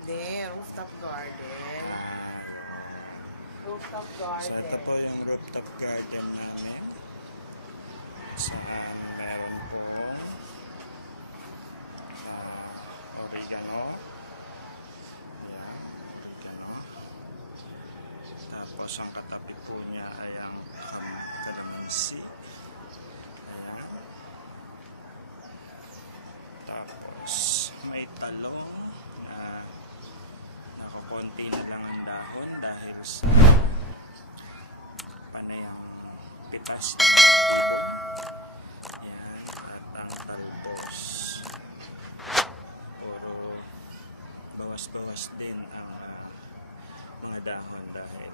Hindi, rooftop garden. Rooftop garden. So ito po yung rooftop garden namin. So meron po oregano. Tapos ang katabi po niya ay ang kalamansi. Tapos may talong na nakakonti na lang ang dahon dahil sa panay ang pitas na ibon. Yan, at ang talbos. Puro bawas-bawas din ang mga dahon dahil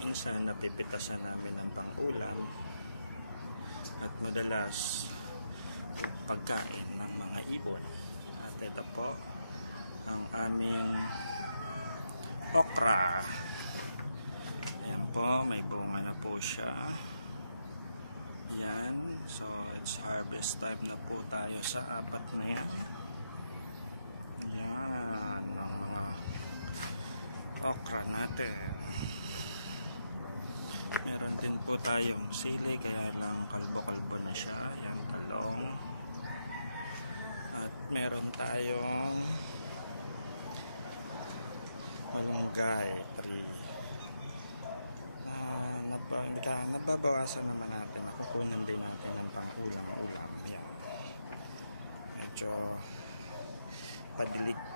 minsan napipitasan namin ang pang-ulam at madalas pagkain ng mga ibon. At ito po ang aming okra. Ayan po, may bunga na po siya. Ayan, so it's harvest time na po tayo sa apat na yan. Ayan, okra natin. Meron din po tayong sili, kaya lang kalbo-kalbo na siya. Ayan, talong. At meron tayong malunggay, tree. Nababawasan naman natin. Kukunan din natin ng pang-ulam-ulam. Ayan. Medyo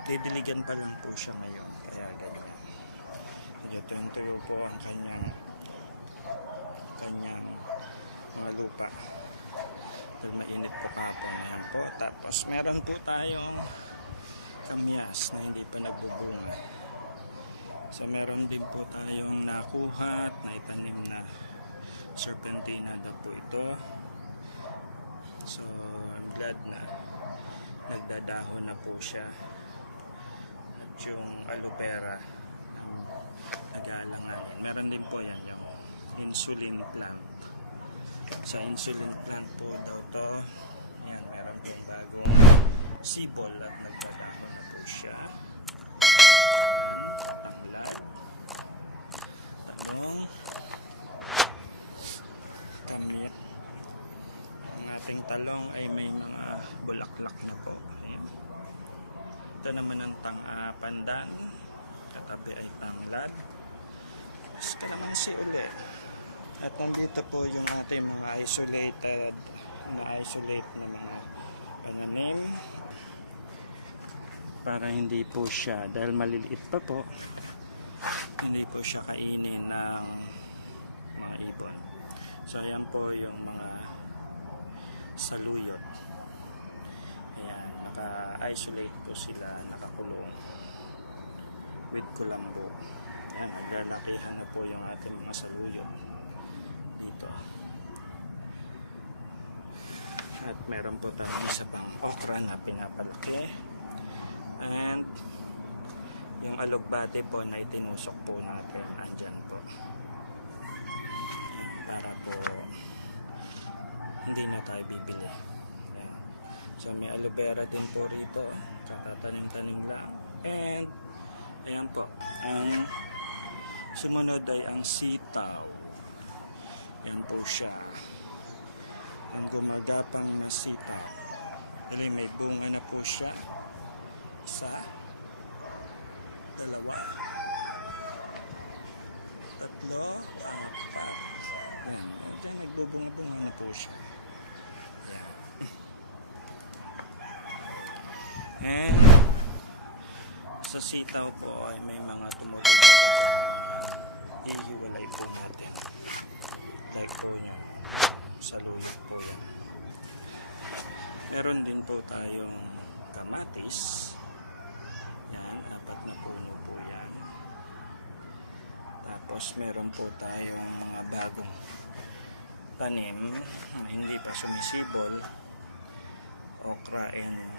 didiligan pa lang po siya ngayon. Kaya ganyan. Medyo tuyo po ang kanyang mga lupa. Dahil mainit po kapon. Ayan po. Tapos meron po tayong kamyas na hindi pa nagbubunga. So meron din po tayong nakuha at naitanim na serpentina daw po ito. So I'm glad na nagdadahon na po siya. At yung aloe vera nag-aalanganin. Meron din po yan yung insulin plant. Sa insulin plant po daw to. Yan, meron din bagong sibol at nagdadahon na po siya. Talong ay may mga bulaklak na po. Ayan. Ito naman ang pandan. Katabi ay tanglad. Tapos kalamansi ulit. At nandito po yung ating mga isolated na mga pananim. Para hindi po siya, dahil maliliit pa po, hindi po siya kainin ng mga ibon. So ayan po yung mga saluyot. Ayan, naka-isolate po sila, nakakulong with kulambo. Ayan, naglalakihan na po yung ating mga saluyot dito. At meron po tayong isa pang okra na pinapalaki. And yung alugbate po na itinusok po natin, andyan po. Ayan, para po hindi na tayo bibili. Ayan. So may aloe vera din po rito. Kakatanim-tanim lang. And ayan po. Ang sumunod ay ang sitaw. Ayan po siya. Ang gumagapang na sitaw. Dali may bunga na po siya. Isa. Dalawa. Tatlo. Ayan. Ito yung nagbubunga-bunga na po siya. And sa sitaw po ay may mga tumutulong iiwalay po natin. Like po nyo, saluyot po yan. Meron din po tayong kamatis. Yan, 4 na puno po yan. Tapos meron po tayong mga bagong tanim na hindi pa sumisibol. Okra and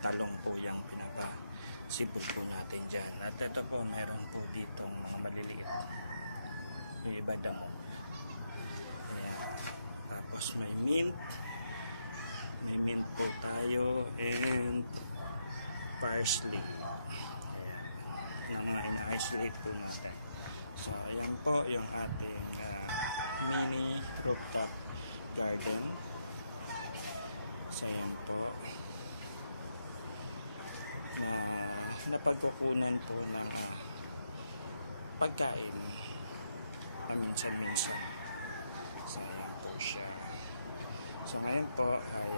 talong po yung pinaka-sibol po natin dyan. At ito po, meron po dito mga maliliit. Yung iba damo. Tapos may mint. May mint po tayo and air sleep. Ayan, ng air sleep po natin. So, ayan po yung ating mini rooftop garden. So, ayan po. Napagkukunan po ng pagkain minsan-minsan. So, ayan po siya. So, ngayon po ay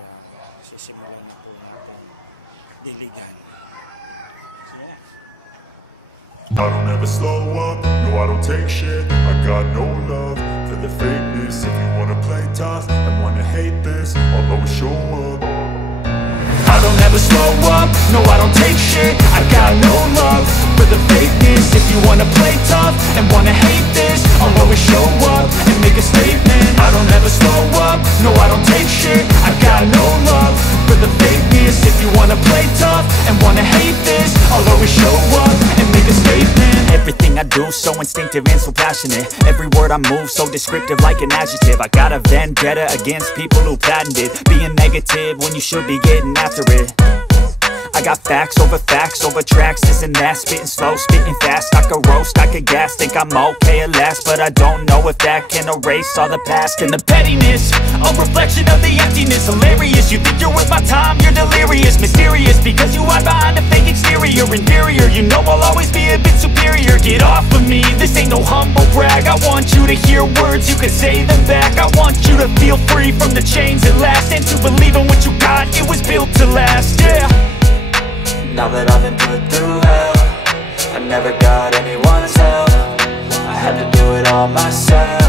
sisimulan na po natin diligan. So, ayan. I don't ever slow up, no I don't take shit. I got no love for the fakeness. If you wanna play tough and wanna hate this, I'll always show up. I don't ever slow up, no I don't take shit. I got no love for the fakeness. If you wanna play tough and wanna hate this, I'll always show up and make a statement. I don't ever slow up, no I don't take shit. I got no love for the fakeness. If you wanna play tough and wanna hate this, I'll always show up and make a statement. Everything I do so instinctive and so passionate. Every word I move so descriptive like an adjective. I got a vendetta against people who patented being negative when you should be getting after it. I got facts over tracks, this and that. Spitting slow, spitting fast. I could roast, I could gas. Think I'm okay at last, but I don't know if that can erase all the past. And the pettiness, a reflection of the emptiness. Hilarious, you think you're worth my time, you're delirious. Mysterious, because you hide behind a fake exterior. Inferior, you know I'll always be a bit superior. Get off of me, this ain't no humble brag. I want you to hear words, you can say them back. I want you to feel free from the chains at last, and to believe in what you got, it was built to last, yeah. Now that I've been put through hell, I never got anyone's help. I had to do it all myself.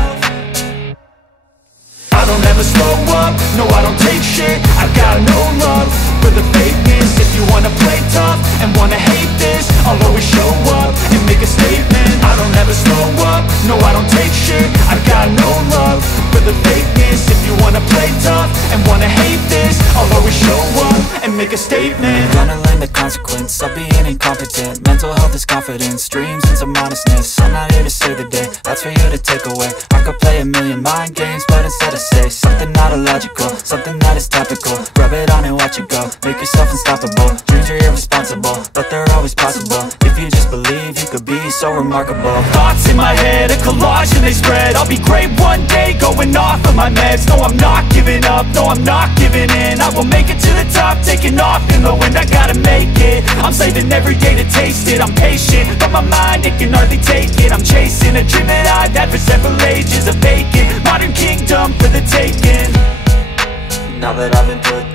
I don't ever slow up, no I don't take shit. I got no love for the fakeness. If you wanna play tough and wanna hate this, I'll always show up and make a statement. I don't ever slow up, no I don't take shit. I got no love for the fakeness. If you wanna play tough and wanna hate this, I'll always show up and make a statement. Gonna learn the consequence of being incompetent. Mental health is confidence, dreams and some honestness. I'm not here to save the day, that's for you to take away. I could play a million mind games, but instead I say something not illogical, something that is topical. Rub it on and watch it go, make yourself unstoppable. Dreams are irresponsible, but they're always possible. If you just believe, you could be so remarkable. Thoughts in my head, a collage and they spread. I'll be great one day, going off of my meds. No, I'm not giving up, no, I'm not giving in. I will make it to the top, taking off in the wind. I gotta make it, I'm saving every day to taste it. I'm patient, but my mind, it can hardly take it. I'm chasing a dream that I've had for several ages. A vacant, modern kingdom for the taking. Now that I've been put